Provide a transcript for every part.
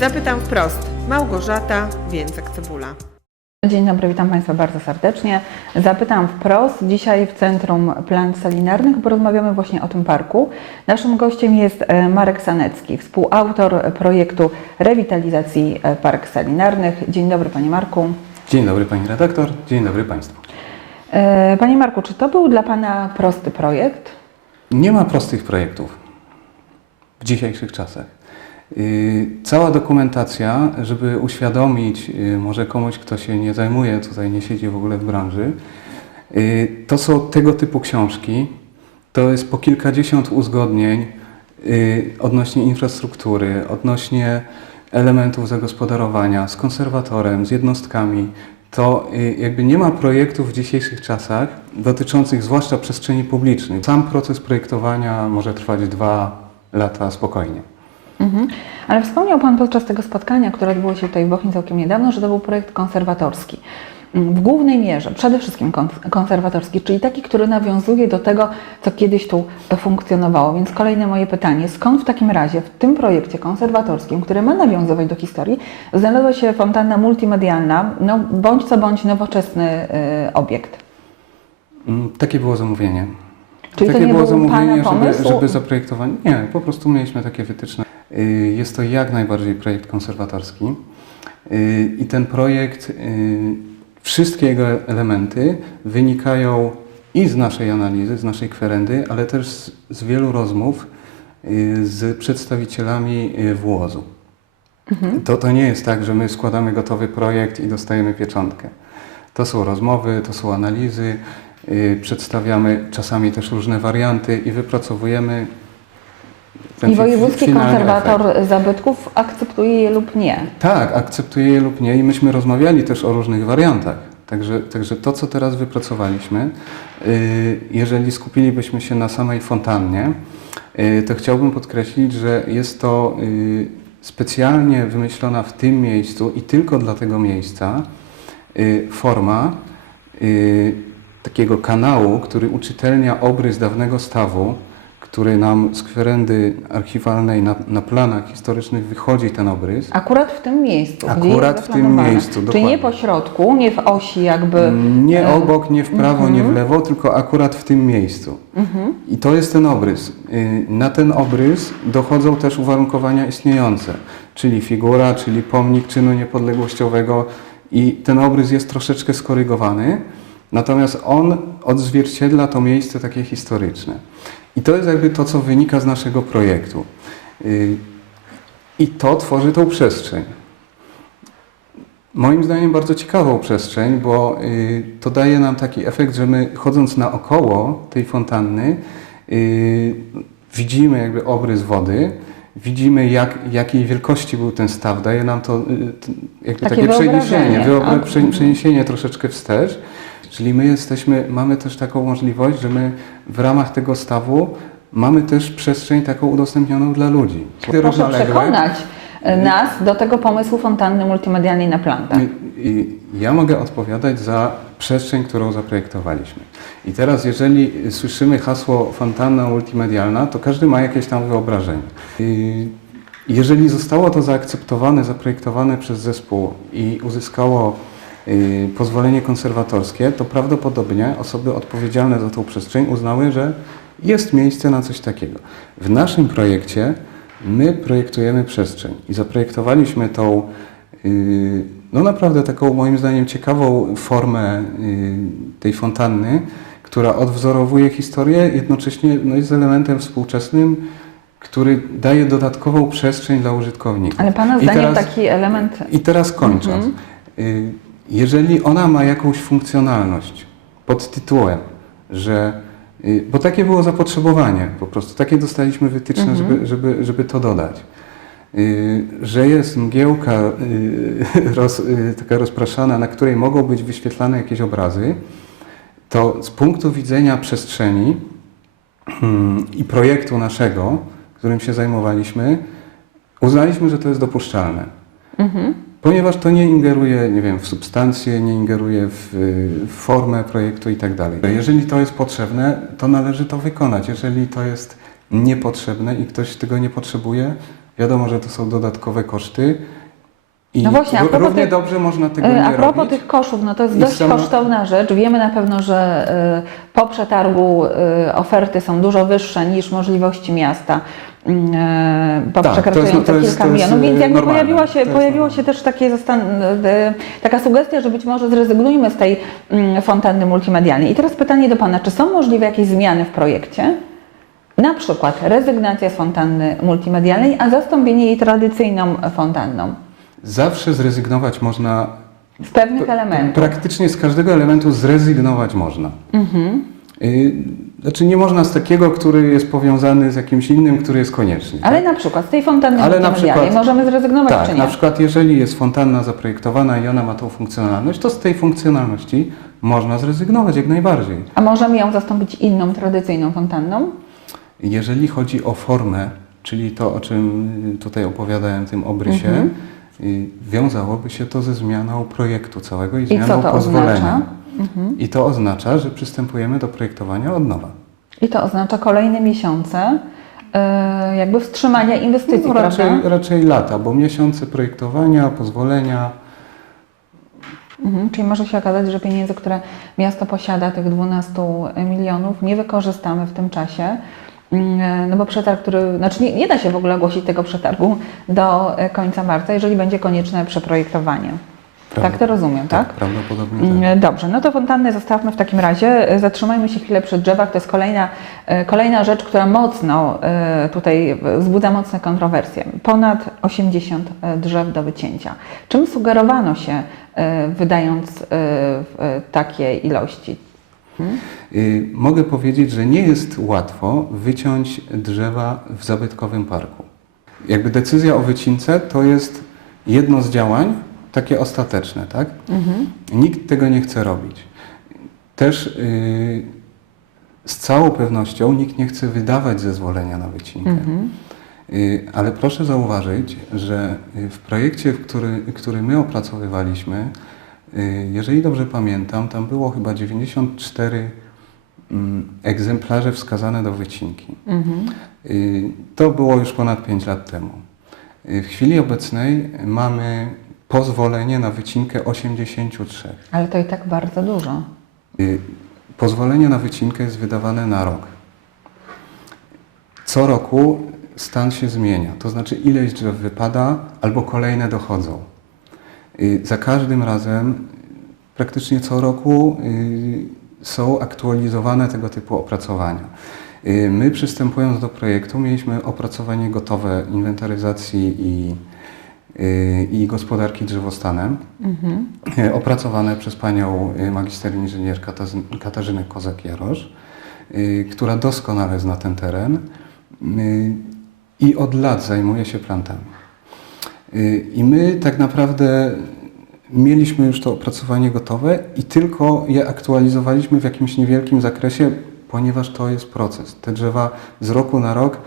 Zapytam wprost. Małgorzata Więcek-Cebula. Dzień dobry, witam Państwa bardzo serdecznie. Zapytam wprost. Dzisiaj w Centrum Plant Salinarnych porozmawiamy właśnie o tym parku. Naszym gościem jest e, Marek Sanecki, współautor projektu rewitalizacji e, Park Salinarnych. Dzień dobry Panie Marku. Dzień dobry Pani redaktor, dzień dobry Państwu. E, Panie Marku, czy to był dla Pana prosty projekt? Nie ma prostych projektów w dzisiejszych czasach. Yy, Cała dokumentacja, żeby uświadomić yy, może komuś, kto się nie zajmuje, tutaj nie siedzi w ogóle w branży, yy, to są tego typu książki. To jest po kilkadziesiąt uzgodnień odnośnie infrastruktury, odnośnie elementów zagospodarowania, z konserwatorem, z jednostkami. To jakby nie ma projektów w dzisiejszych czasach dotyczących zwłaszcza przestrzeni publicznych. Sam proces projektowania może trwać dwa lata spokojnie. Mhm. Ale wspomniał Pan podczas tego spotkania, które odbyło się tutaj w Bochni całkiem niedawno, że to był projekt konserwatorski. Mm, W głównej mierze, przede wszystkim kons- konserwatorski, czyli taki, który nawiązuje do tego, co kiedyś tu funkcjonowało. Więc kolejne moje pytanie, skąd w takim razie w tym projekcie konserwatorskim, który ma nawiązywać do historii, znalazła się fontanna multimedialna, no bądź co bądź nowoczesny y, obiekt? Mm, Takie było zamówienie. Czyli takie było zamówienie, żeby, żeby zaprojektować. Nie, po prostu mieliśmy takie wytyczne. Y, Jest to jak najbardziej projekt konserwatorski. Y, I ten projekt, y, wszystkie jego elementy wynikają i z naszej analizy, z naszej kwerendy, ale też z, z wielu rozmów z przedstawicielami WOZ-u. Mhm. To, to nie jest tak, że my składamy gotowy projekt i dostajemy pieczątkę. To są rozmowy, to są analizy, przedstawiamy czasami też różne warianty i wypracowujemy ten I wojewódzki konserwator efekt. zabytków akceptuje je lub nie. Tak, akceptuje je lub nie i myśmy rozmawiali też o różnych wariantach. Także, także to, co teraz wypracowaliśmy, yy, jeżeli skupilibyśmy się na samej fontannie, yy, to chciałbym podkreślić, że jest to yy, specjalnie wymyślona w tym miejscu i tylko dla tego miejsca forma takiego kanału, który uczytelnia obrys dawnego stawu, który nam z kwerendy archiwalnej na, na planach historycznych wychodzi ten obrys. Akurat w tym miejscu. Akurat w tym miejscu, Czyli dokładnie. nie po środku, nie w osi jakby. Nie e, obok, nie w prawo, nie w mhm. lewo, tylko akurat w tym miejscu. I to jest ten obrys. Y, Na ten obrys dochodzą też uwarunkowania istniejące, czyli figura, czyli pomnik czynu niepodległościowego i ten obrys jest troszeczkę skorygowany, natomiast on odzwierciedla to miejsce takie historyczne. I to jest jakby to, co wynika z naszego projektu. I to tworzy tą przestrzeń. Moim zdaniem bardzo ciekawą przestrzeń, bo y, to daje nam taki efekt, że my chodząc naokoło tej fontanny y, widzimy jakby obrys wody, widzimy jak, jakiej wielkości był ten staw, daje nam to y, jakby Takie takie, przeniesienie, wyobrażenie. mhm. przeniesienie troszeczkę wstecz. Czyli my jesteśmy, mamy też taką możliwość, że my w ramach tego stawu mamy też przestrzeń taką udostępnioną dla ludzi. Proszę przekonać e, nas do tego pomysłu fontanny multimedialnej na plantach. I- i Ja mogę odpowiadać za przestrzeń, którą zaprojektowaliśmy. I teraz, jeżeli słyszymy hasło fontanna multimedialna, to każdy ma jakieś tam wyobrażenie. I Jeżeli zostało to zaakceptowane, zaprojektowane przez zespół i uzyskało y, pozwolenie konserwatorskie, to prawdopodobnie osoby odpowiedzialne za tą przestrzeń uznały, że jest miejsce na coś takiego. W naszym projekcie my projektujemy przestrzeń i zaprojektowaliśmy tą Yy, no naprawdę taką moim zdaniem ciekawą formę yy, tej fontanny, która odwzorowuje historię, jednocześnie no, jest elementem współczesnym, który daje dodatkową przestrzeń dla użytkowników. Ale Pana zdaniem teraz- taki element. I teraz kończąc. Mhm. Jeżeli ona ma jakąś funkcjonalność pod tytułem, że yy, bo takie było zapotrzebowanie, po prostu takie dostaliśmy wytyczne, Mhm. żeby, żeby, żeby to dodać. Y, że jest mgiełka y, roz, y, taka rozpraszana, na której mogą być wyświetlane jakieś obrazy, to z punktu widzenia przestrzeni mm, i projektu naszego, którym się zajmowaliśmy, uznaliśmy, że to jest dopuszczalne. Mhm. Ponieważ to nie ingeruje, nie wiem, w substancję, nie ingeruje w, y, w formę projektu i tak dalej. Jeżeli to jest potrzebne, to należy to wykonać. Jeżeli to jest niepotrzebne i ktoś tego nie potrzebuje, wiadomo, że to są dodatkowe koszty. I No właśnie, a propos równie tych- dobrze można tego E, nie A propos robić. tych kosztów, no to jest I dość sama- kosztowna rzecz. Wiemy na pewno, że e, po przetargu oferty są dużo wyższe niż możliwości miasta. Mm, e, Bo Tak, to jest- przekraczające to jest- kilka to jest, milionów, więc jakby normalne. pojawiła się, pojawiło się też takie e, taka sugestia, że być może zrezygnujmy z tej mm, fontanny multimedialnej. I teraz pytanie do Pana, czy są możliwe jakieś zmiany w projekcie? Na przykład rezygnacja z fontanny multimedialnej, a zastąpienie jej tradycyjną fontanną. Zawsze zrezygnować można Z pewnych elementów. Praktycznie z każdego elementu zrezygnować można. Mhm. Y, Znaczy nie można z takiego, który jest powiązany z jakimś innym, który jest konieczny. Ale tak? na przykład z tej fontanny Ale na przykład- możemy zrezygnować tak, czy nie? na przykład jeżeli jest fontanna zaprojektowana i ona ma tą funkcjonalność, to z tej funkcjonalności można zrezygnować jak najbardziej. A możemy ją zastąpić inną, tradycyjną fontanną? Jeżeli chodzi o formę, czyli to, o czym tutaj opowiadałem, tym obrysie, Mhm. y, wiązałoby się to ze zmianą projektu całego i I zmianą co to pozwolenia. oznacza? Mhm. I to oznacza, że przystępujemy do projektowania od nowa. I to oznacza kolejne miesiące e, jakby wstrzymania inwestycji, No, raczej, prawda? raczej lata, bo miesiące projektowania, pozwolenia. Mhm. Czyli może się okazać, że pieniędzy, które miasto posiada, tych 12 milionów, nie wykorzystamy w tym czasie. Mm, No bo przetarg, który, znaczy nie, nie da się w ogóle ogłosić tego przetargu do e, końca marca, jeżeli będzie konieczne przeprojektowanie. Tak to rozumiem, tak? prawdopodobnie tak. Mm, Dobrze, no to fontanny zostawmy w takim razie. E, Zatrzymajmy się chwilę przy drzewach. To jest kolejna, e, kolejna rzecz, która mocno e, tutaj wzbudza mocne kontrowersje. Ponad 80 drzew do wycięcia. Czym sugerowano się, e, wydając e, e, takie ilości? Y, Mogę powiedzieć, że nie jest łatwo wyciąć drzewa w zabytkowym parku. Jakby decyzja o wycince to jest jedno z działań, takie ostateczne, tak? Mhm. Nikt tego nie chce robić. Też y, z całą pewnością nikt nie chce wydawać zezwolenia na wycinkę. Mhm. Y, Ale proszę zauważyć, że y, w projekcie, w który, który my opracowywaliśmy, y, jeżeli dobrze pamiętam, tam było chyba 94 mm, egzemplarze wskazane do wycinki. Mhm. To było już ponad 5 lat temu. W chwili obecnej mamy pozwolenie na wycinkę 83. Ale to i tak bardzo dużo. Y, Pozwolenie na wycinkę jest wydawane na rok. Co roku stan się zmienia, to znaczy ileś drzew wypada albo kolejne dochodzą. Y, Za każdym razem, praktycznie co roku, y, są aktualizowane tego typu opracowania. My przystępując do projektu mieliśmy opracowanie gotowe inwentaryzacji i, i gospodarki drzewostanem. Mhm. E, opracowane przez panią e, magister inżynier Katarzynę Kozak-Jarosz, e, która doskonale zna ten teren i od lat zajmuje się plantami. I my tak naprawdę mieliśmy już to opracowanie gotowe i tylko je aktualizowaliśmy w jakimś niewielkim zakresie, ponieważ to jest proces. Te drzewa z roku na rok,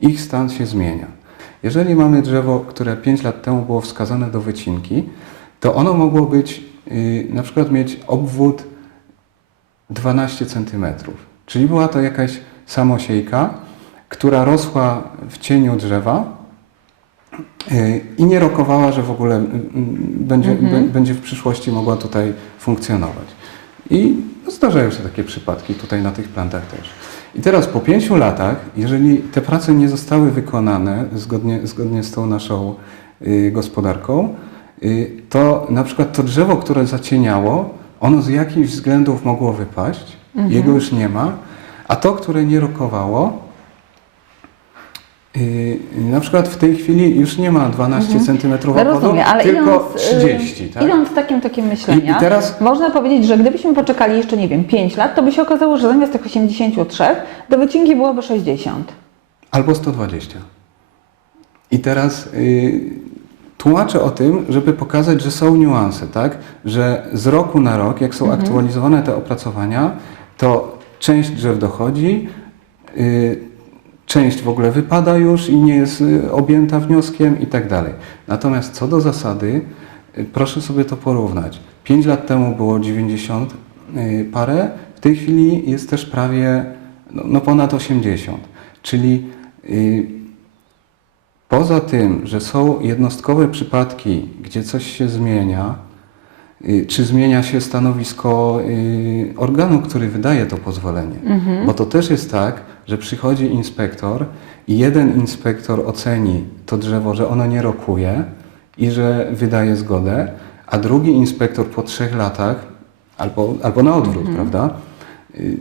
ich stan się zmienia. Jeżeli mamy drzewo, które 5 lat temu było wskazane do wycinki, to ono mogło być, y, na przykład mieć obwód 12 cm. Czyli była to jakaś samosiejka, która rosła w cieniu drzewa y, i nie rokowała, że w ogóle y, będzie, Mhm. będzie w przyszłości mogła tutaj funkcjonować. I no, zdarzają się takie przypadki tutaj na tych plantach też. I teraz po pięciu latach, jeżeli te prace nie zostały wykonane zgodnie, zgodnie z tą naszą y, gospodarką, y, to na przykład to drzewo, które zacieniało, ono z jakichś względów mogło wypaść, Mhm. jego już nie ma, a to, które nie rokowało, na przykład w tej chwili już nie ma 12 Mhm. cm obwodu, rozumiem, ale tylko idąc, y, 30. Tak? idąc takim takim myślenia, I- i teraz- można powiedzieć, że gdybyśmy poczekali jeszcze, nie wiem, 5 lat, to by się okazało, że zamiast tych 83 do wycinki byłoby 60. Albo 120. I teraz y, tłumaczę o tym, żeby pokazać, że są niuanse, tak? Że z roku na rok, jak są Mhm. aktualizowane te opracowania, to część drzew dochodzi, y, część w ogóle wypada już i nie jest y, objęta wnioskiem i tak dalej. Natomiast co do zasady, y, proszę sobie to porównać. 5 lat temu było 90 y, parę, w tej chwili jest też prawie no, no ponad 80. Czyli y, Poza tym, że są jednostkowe przypadki, gdzie coś się zmienia, y, czy zmienia się stanowisko y, organu, który wydaje to pozwolenie. Bo to też jest tak, że przychodzi inspektor i jeden inspektor oceni to drzewo, że ono nie rokuje i że wydaje zgodę, a drugi inspektor po trzech latach, albo, albo na odwrót, prawda? Y,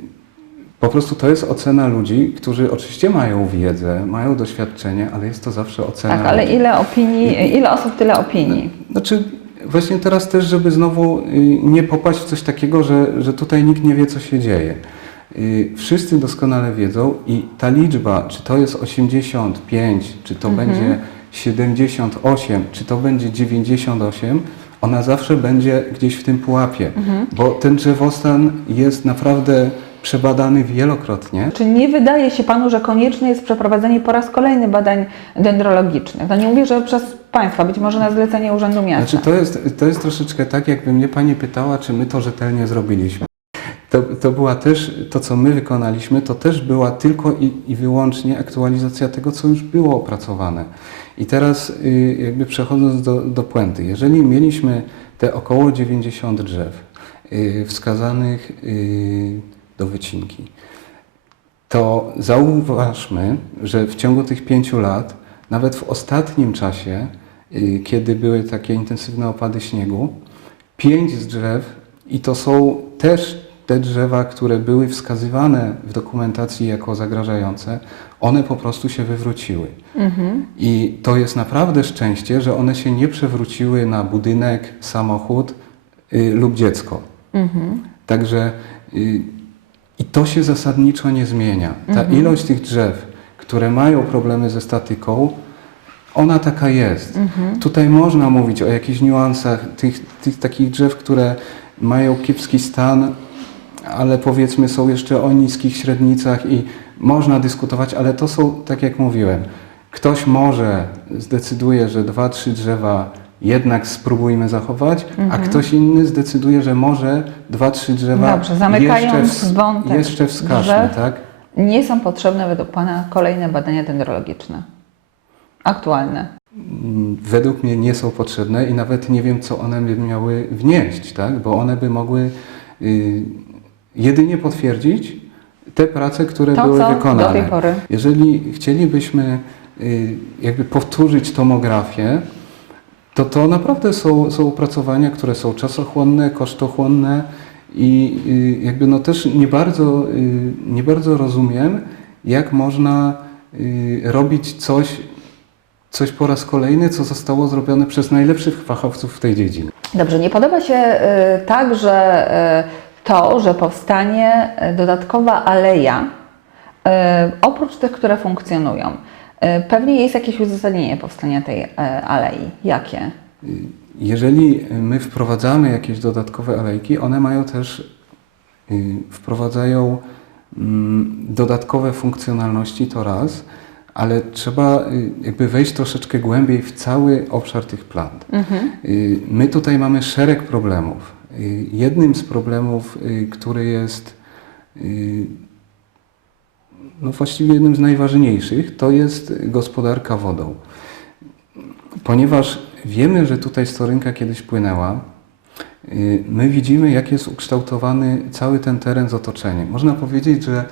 Po prostu to jest ocena ludzi, którzy oczywiście mają wiedzę, mają doświadczenie, ale jest to zawsze ocena. Tak, ale ludzi. ile opinii, ile osób, tyle opinii. Znaczy, właśnie teraz też, żeby znowu y, nie popaść w coś takiego, że, że tutaj nikt nie wie, co się dzieje. Y, Wszyscy doskonale wiedzą i ta liczba, czy to jest 85, czy to będzie 78, czy to będzie 98, ona zawsze będzie gdzieś w tym pułapie, bo ten drzewostan jest naprawdę przebadany wielokrotnie. Czy nie wydaje się Panu, że konieczne jest przeprowadzenie po raz kolejny badań dendrologicznych? No nie mówię, że przez Państwa, być może na zlecenie Urzędu Miasta. Znaczy to jest, to jest troszeczkę tak, jakby mnie Pani pytała, czy my to rzetelnie zrobiliśmy. To, to była też, to co my wykonaliśmy, to też była tylko i, i wyłącznie aktualizacja tego, co już było opracowane. I teraz y, jakby przechodząc do, do puenty, jeżeli mieliśmy te około 90 drzew y, wskazanych y, do wycinki, to zauważmy, że w ciągu tych pięciu lat, nawet w ostatnim czasie, kiedy były takie intensywne opady śniegu, pięć z drzew, i to są też te drzewa, które były wskazywane w dokumentacji jako zagrażające, one po prostu się wywróciły. I to jest naprawdę szczęście, że one się nie przewróciły na budynek, samochód y, lub dziecko. Także y, i to się zasadniczo nie zmienia. Ta ilość tych drzew, które mają problemy ze statyką, ona taka jest. Tutaj można mówić o jakichś niuansach tych, tych takich drzew, które mają kiepski stan, ale powiedzmy są jeszcze o niskich średnicach i można dyskutować, ale to są, tak jak mówiłem, ktoś może zdecyduje, że dwa, trzy drzewa jednak spróbujmy zachować, a ktoś inny zdecyduje, że może dwa, trzy drzewa Dobrze, zamykając jeszcze, wątek jeszcze wskażmy, tak? Nie są potrzebne według Pana kolejne badania dendrologiczne. Aktualne. Według mnie nie są potrzebne i nawet nie wiem, co one by miały wnieść, tak? bo one by mogły y, jedynie potwierdzić te prace, które To, były wykonane. do tej pory. Jeżeli chcielibyśmy y, jakby powtórzyć tomografię, to to naprawdę są, są opracowania, które są czasochłonne, kosztochłonne i y, jakby no też nie bardzo, y, nie bardzo rozumiem, jak można robić coś, coś po raz kolejny, co zostało zrobione przez najlepszych fachowców w tej dziedzinie. Dobrze, nie podoba się także y, to, że powstanie y, dodatkowa aleja, y, oprócz tych, które funkcjonują. Y, Pewnie jest jakieś uzasadnienie powstania tej alei. Jakie? Jeżeli my wprowadzamy jakieś dodatkowe alejki, one mają też, y, wprowadzają mm, dodatkowe funkcjonalności, to raz, ale trzeba y, jakby wejść troszeczkę głębiej w cały obszar tych plant. Y, My tutaj mamy szereg problemów. Y, Jednym z problemów, y, który jest y, no właściwie jednym z najważniejszych, to jest gospodarka wodą. Ponieważ wiemy, że tutaj storynka kiedyś płynęła, my widzimy, jak jest ukształtowany cały ten teren z otoczeniem. Można powiedzieć, że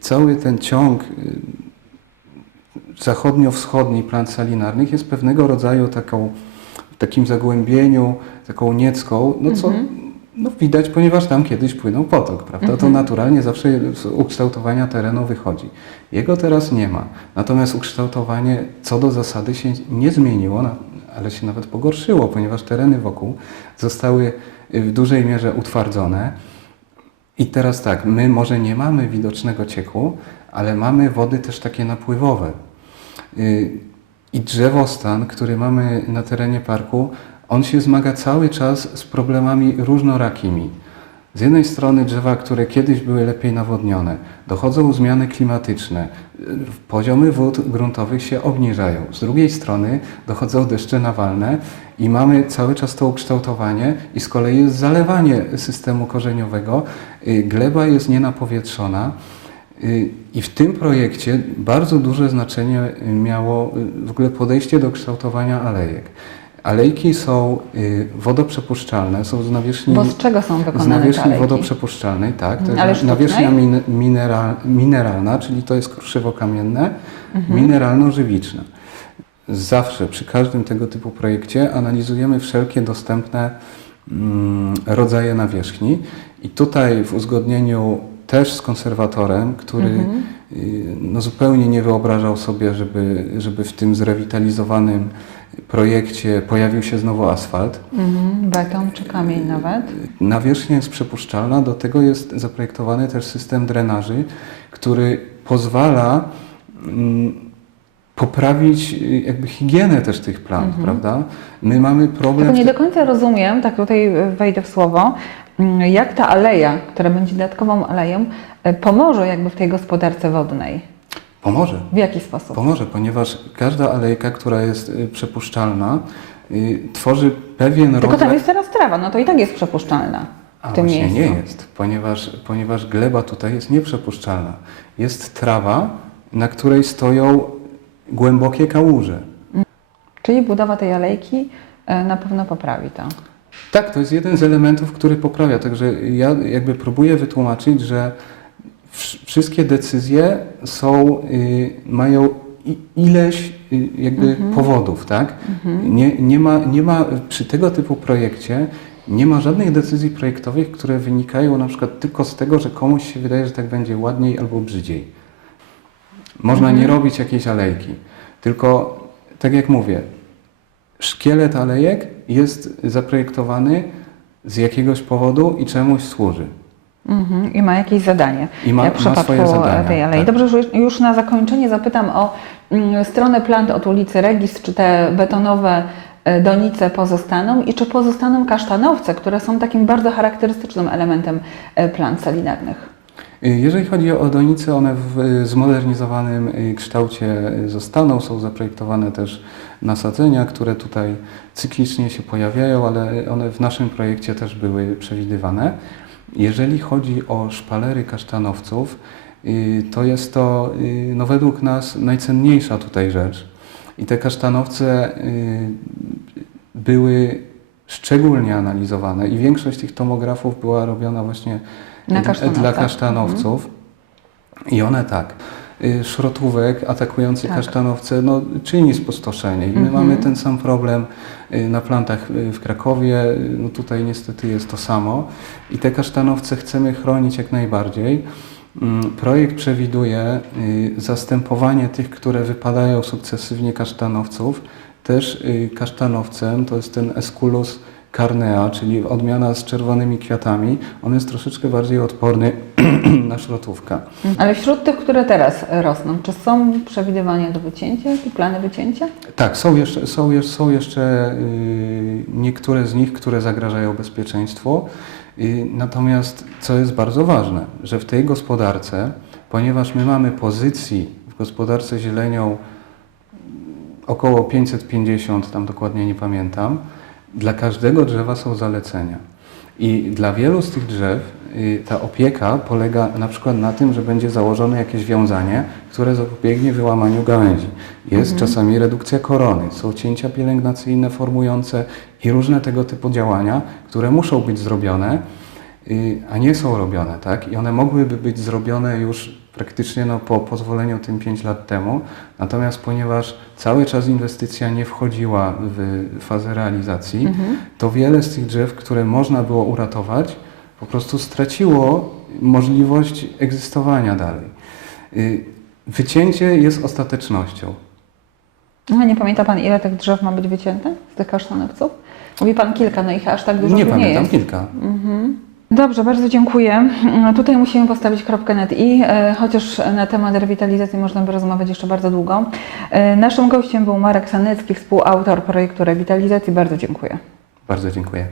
cały ten ciąg zachodnio-wschodni plant salinarnych jest pewnego rodzaju taką, takim zagłębieniu, taką niecką, no co no widać, ponieważ tam kiedyś płynął potok, prawda? To naturalnie zawsze z ukształtowania terenu wychodzi. Jego teraz nie ma. Natomiast ukształtowanie co do zasady się nie zmieniło, ale się nawet pogorszyło, ponieważ tereny wokół zostały y, w dużej mierze utwardzone. I teraz tak, my może nie mamy widocznego cieku, ale mamy wody też takie napływowe. I drzewostan, który mamy na terenie parku, on się zmaga cały czas z problemami różnorakimi. Z jednej strony drzewa, które kiedyś były lepiej nawodnione, dochodzą zmiany klimatyczne, poziomy wód gruntowych się obniżają. Z drugiej strony dochodzą deszcze nawalne i mamy cały czas to ukształtowanie i z kolei jest zalewanie systemu korzeniowego, y, gleba jest nienapowietrzona, I w tym projekcie bardzo duże znaczenie y, miało y, w ogóle podejście do kształtowania alejek. Alejki są y, wodoprzepuszczalne, są z nawierzchni, Bo z czego są z wykonane te nawierzchni wodoprzepuszczalnej, tak. To Mhm, jest na- nawierzchnia min, mineral, mineralna, czyli to jest kruszywo kamienne, Mhm. mineralno-żywiczne. Zawsze przy każdym tego typu projekcie analizujemy wszelkie dostępne mm, rodzaje nawierzchni i tutaj w uzgodnieniu też z konserwatorem, który Mhm. y, no, zupełnie nie wyobrażał sobie, żeby, żeby w tym zrewitalizowanym projekcie pojawił się znowu asfalt. Mhm, beton czy kamień nawet. Nawierzchnia jest przepuszczalna, do tego jest zaprojektowany też system drenaży, który pozwala mm, poprawić y, jakby higienę też tych plant, prawda? My mamy problem... Tylko nie do końca rozumiem, tak tutaj wejdę w słowo, jak ta aleja, która będzie dodatkową aleją, e, pomoże jakby w tej gospodarce wodnej. Pomoże. W jaki sposób? Pomoże, ponieważ każda alejka, która jest y, przepuszczalna, y, tworzy pewien Tylko rodzaj... tam jest teraz trawa, no to i tak jest przepuszczalna A w tym właśnie miejscu. nie jest, ponieważ, ponieważ gleba tutaj jest nieprzepuszczalna. Jest trawa, na której stoją głębokie kałuże. Czyli budowa tej alejki e, na pewno poprawi to. Tak, to jest jeden z elementów, który poprawia. Także ja jakby próbuję wytłumaczyć, że wsz- wszystkie decyzje są, y, mają ileś y, jakby powodów, tak? Nie, nie, ma, nie ma przy tego typu projekcie nie ma żadnych decyzji projektowych, które wynikają na przykład tylko z tego, że komuś się wydaje, że tak będzie ładniej albo brzydziej. Można nie robić jakiejś alejki, tylko tak jak mówię, szkielet alejek jest zaprojektowany z jakiegoś powodu i czemuś służy. Mhm. I ma jakieś zadanie. I ma- jak w przypadku swoje zadania, tej alei. tak. Dobrze, już, już na zakończenie zapytam o mm, stronę plant od ulicy Regis, czy te betonowe e, donice pozostaną i czy pozostaną kasztanowce, które są takim bardzo charakterystycznym elementem e, plant salinarnych. Y, Jeżeli chodzi o donice, one w y, zmodernizowanym y, kształcie zostaną. Są zaprojektowane też nasadzenia, które tutaj cyklicznie się pojawiają, ale one w naszym projekcie też były przewidywane. Jeżeli chodzi o szpalery kasztanowców, to jest to no według nas najcenniejsza tutaj rzecz. I te kasztanowce były szczególnie analizowane i większość tych tomografów była robiona właśnie Na y, kasztanowcach. dla kasztanowców. I one tak, y, szrotówek atakujący Tak. kasztanowce no, czyni spustoszenie. I my Mhm. mamy ten sam problem y, na plantach y, w Krakowie. No tutaj niestety jest to samo. I te kasztanowce chcemy chronić jak najbardziej. Mm, Projekt przewiduje zastępowanie tych, które wypadają sukcesywnie kasztanowców, też kasztanowcem, to jest ten Esculus carnea, czyli odmiana z czerwonymi kwiatami. On jest troszeczkę bardziej odporny na szrotówkę. Ale wśród tych, które teraz rosną, czy są przewidywania do wycięcia, czy plany wycięcia? Tak, są jeszcze, są, jeszcze- są jeszcze y, niektóre z nich, które zagrażają bezpieczeństwu. Y, natomiast, co jest bardzo ważne, że w tej gospodarce, ponieważ my mamy pozycji w gospodarce zielenią około 550, tam dokładnie nie pamiętam, dla każdego drzewa są zalecenia. I dla wielu z tych drzew y, ta opieka polega na przykład na tym, że będzie założone jakieś wiązanie, które zapobiegnie wyłamaniu gałęzi. Jest czasami redukcja korony, są cięcia pielęgnacyjne formujące i różne tego typu działania, które muszą być zrobione, y, a nie są robione, tak? I one mogłyby być zrobione już praktycznie no, po pozwoleniu tym 5 lat temu, natomiast ponieważ cały czas inwestycja nie wchodziła w fazę realizacji, to wiele z tych drzew, które można było uratować, po prostu straciło możliwość egzystowania dalej. Y, Wycięcie jest ostatecznością. No, nie pamięta Pan, ile tych drzew ma być wycięte z tych kasztanowców? Mówi Pan kilka, no ich aż tak dużo nie nie pamiętam, jest. kilka. Dobrze, bardzo dziękuję. Mm, Tutaj musimy postawić kropkę nad i, e, chociaż na temat rewitalizacji można by rozmawiać jeszcze bardzo długo. E, Naszym gościem był Marek Sanecki, współautor projektu rewitalizacji. Bardzo dziękuję. Bardzo dziękuję.